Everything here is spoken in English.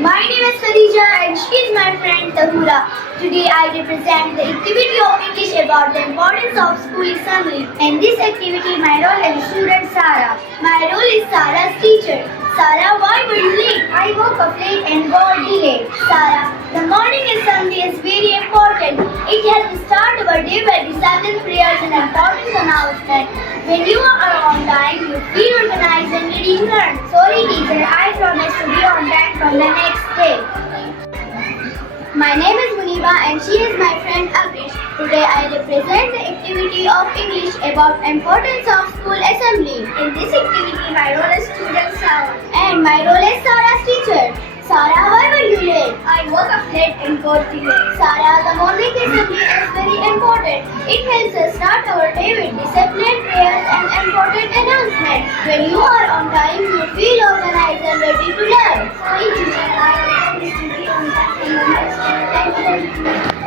My name is Khadija and she is my friend Tahura. Today I represent the activity of English about the importance of school assembly. In this activity, my role is student Sarah. My role is Sarah's teacher. Sarah, why were you late? I woke up late and got delayed. Sarah, the morning assembly is very important. It helps start our day with discipline prayers and important announcement. When you are on time, you feel organized and ready to learn. Sorry teacher, I promise to be on time from the next day. My name is Muniba and she is my friend Agrish. Today I represent the activity of English about importance of school assembly. In this activity, my role is student Sarah and my role is Sarah's teacher. Sarah, why were you late? I woke up late and got delayed. Sarah, the morning assembly is very important. It helps us start our day with discipline, prayers and important announcements. When you are on time, you feel organized and ready to learn. Sorry teacher, I promise to be on time. Thank you.